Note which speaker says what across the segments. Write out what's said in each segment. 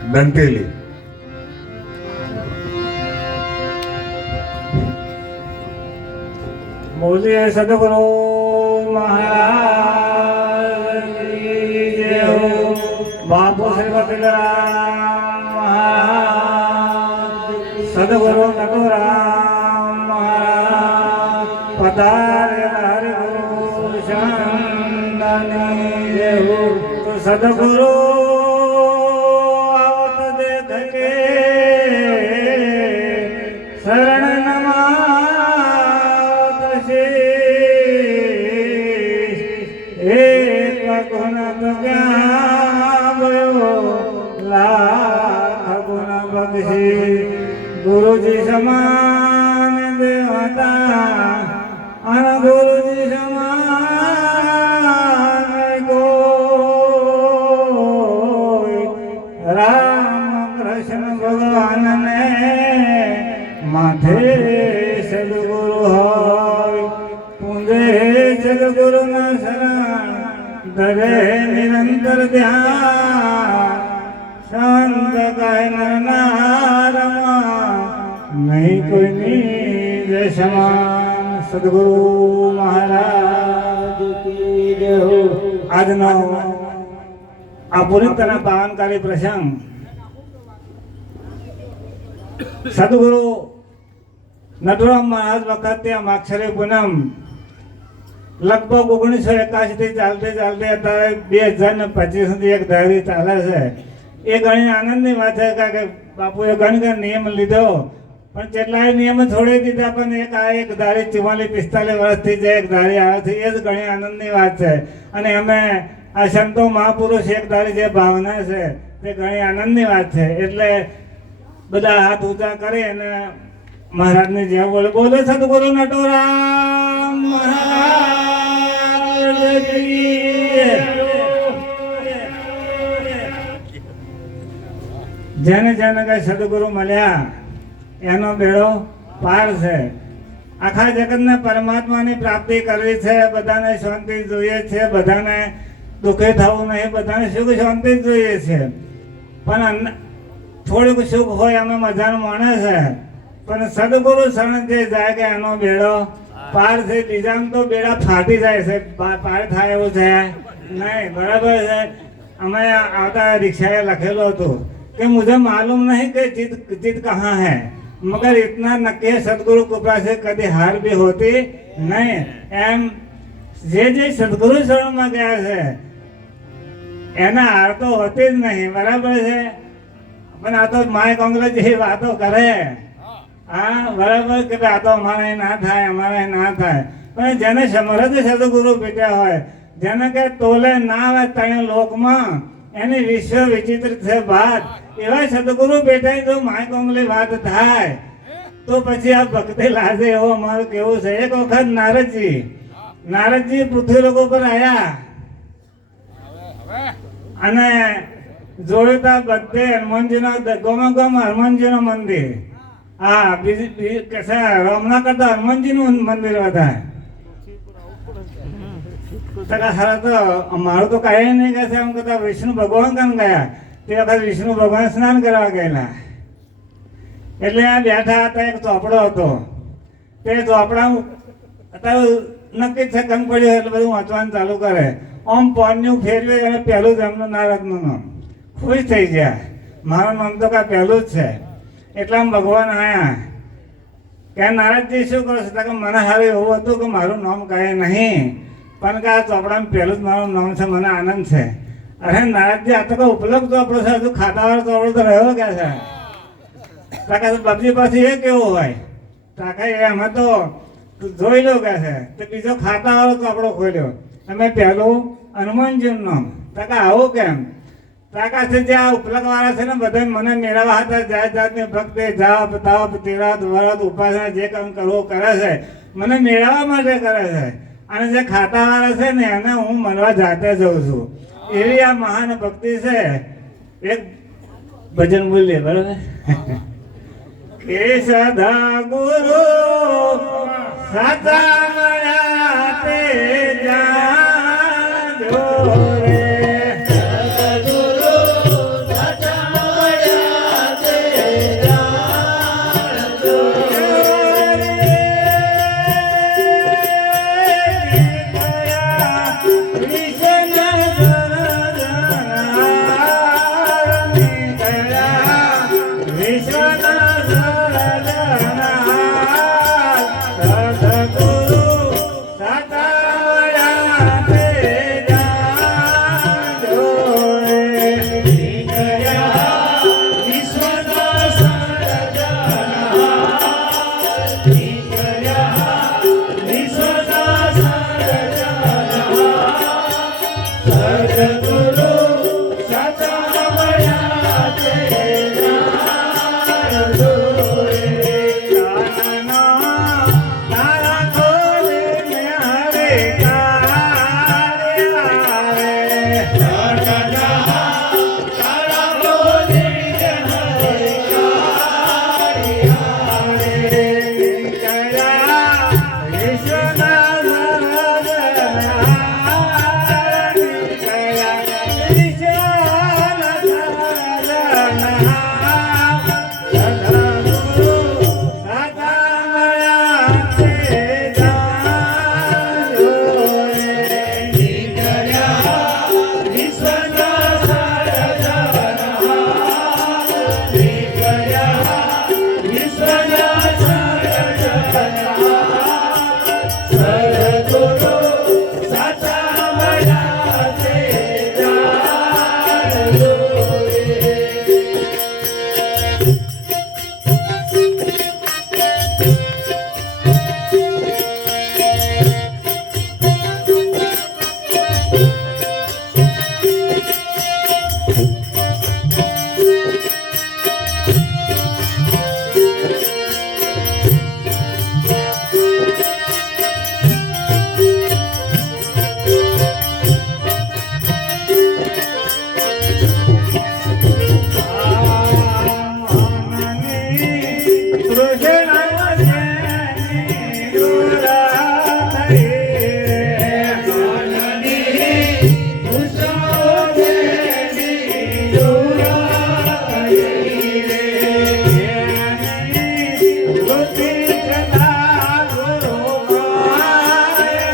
Speaker 1: દંતેલી
Speaker 2: મોજે સદગુરુ મહારાજ. બાપુ શ્રી વકીલરામ સદગુરુ નટુરામ મહારાજ પધારે હરિ ગુરુ. તો સદગુરુ ધરે નિરંતર ધ્યાન. શાંત કાય નરનારમાં નહીં કોઈની સમાન. સદગુરુ મહારાજ કી જય હો. આજનો આ પુનિતના પાવનકારી પ્રસંગ. સદગુરુ નટુરામ મહારાજ વખતે માક્ષરે પૂનમ લગભગ ઓગણીસો એકાશી થી ચાલતે ચાલતે અત્યારે બે હજાર ને પચીસ સુધી એક ધારી ચાલે છે. એ ઘણી આનંદની વાત છે કે બાપુએ ઘણી ઘણી નિયમ લીધો. પણ જેટલાય નિયમ છોડી દીધા, પણ એક આ એક ધારી ચુમ્માલીસ, પિસ્તાલીસ વર્ષથી જે એક ધારી આવે છે, એ જ ઘણી આનંદની વાત છે. અને અમે આ સંતો મહાપુરુષ એક ધારી જે ભાવના છે, તે ઘણી આનંદની વાત છે. એટલે બધા હાથ ઊંચા કરી અને મહારાજની જેમ બોલે બોલે સદગુરુ નટોરામ મહારાજ. જેને જેને કઈ સદગુરુ મળ્યા એનો બેડો પાર છે. આખા જગતને પરમાત્માની પ્રાપ્તિ કરવી છે, બધાને શાંતિ જોઈએ છે, બધાને દુઃખી થવું નહીં, બધાને સુખ શાંતિ જોઈએ છે. પણ થોડુંક સુખ હોય અમે મજાનું માણે છે. પણ સદગુરુ શરણ જે જાય કે એનો બેડો પાર છે બીજામાં તો બેડા ફાટી જાય છે પાર થાય એવું છે. નહીં, બરાબર છે. અમે આવતા રિક્ષાએ લખેલું હતું કે મુજબ માલુમ નહીં કે જીત જીત કહા હૈ. मगर इतना नक्की है सदगुरु कृपा से कभी हार भी होती नहीं એમ જે જે સદગુરુ શરણમાં ગયા છે એના હાર તો હોતી જ નહીં બરાબર છે પણ આ તો માય કોંગ્રેસ જેવી વાતો કરે હા બરાબર કે ભાઈ આ તો અમારે ના થાય અમારે ના થાય પણ જેને સમર્થ સદગુરુ ભેટ્યા હોય જેને કે તોલે ના આવે તણે લોકમાં એની વિશ્વ વિચિત્ર છે વાત એવા સદગુરુ બેઠા તો માય કોંગલી વાત થાય, તો પછી આ ભક્તિ લાજે એવો અમારું કેવું છે. એક વખત નારદજી નારદજી પૃથ્વી લોકો પર આવ્યા અને જોયું તા બધે હનુમાનજીનો ગમે ગોમ હનુમાનજીનું મંદિર. હા, બીજી રામના કરતા હનુમાનજીનું મંદિર વધારે. ટકા સારા તો મારું તો કાંઈ નહીં કહે છે એમ કરતા વિષ્ણુ ભગવાન કામ ગયા? તે વખત વિષ્ણુ ભગવાન સ્નાન કરવા ગયેલા. એટલે આ બેઠા હતા એક ચોપડો હતો. તે ચોપડા અત્યારે નક્કી છે કમ પડ્યો એટલે બધું વાંચવાનું ચાલુ કરે. આમ પોન્યું ફેરવે અને પહેલું જ એમનું નારદનું ખુશ થઈ ગયા. મારું નામ તો કાંઈ પહેલું જ છે. એટલે ભગવાન આયા. કે નારદજી શું કરો તો કે મને સારું એવું હતું કે મારું નામ કહે નહીં. પણ કે આ ચોપડામાં પહેલું જ મારું નામ છે, મને આનંદ છે. અરે નારદજી, આ તો કોઈ ઉપલબ્ધ ચોપડો છે? હજુ ખાતાવાળો ચોપડો તો રહ્યો કે છે? કાકા, તો બબજી પાછી એ કેવું હોય? તાકા અમે તો જોઈ લો કે છે. તો બીજો ખાતાવાળો ચોપડો ખોલ્યો. અમે પહેલું હનુમાનજીનું નામ. તાકા આવું કેમ? તાકા છે જે આ ઉપલક વાળા છે ને બધા મને મેળવવા હતા. જાત જાતની ભક્તે, જાપ, તાપ તેરાત વરત ઉપાસના, જે કામ કરવો કરે છે, મને મેળવવા માટે કરે છે. અને જે ખાતાવાળા છે ને, એને હું મળવા જાતે જઉં છું. એવી આ મહાન ભક્તિ છે, એક ભજન બોલીએ બરાબર? કેશધા ગુરુ, સાચા મળ્યા તે જા Thank you.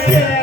Speaker 2: Yeah.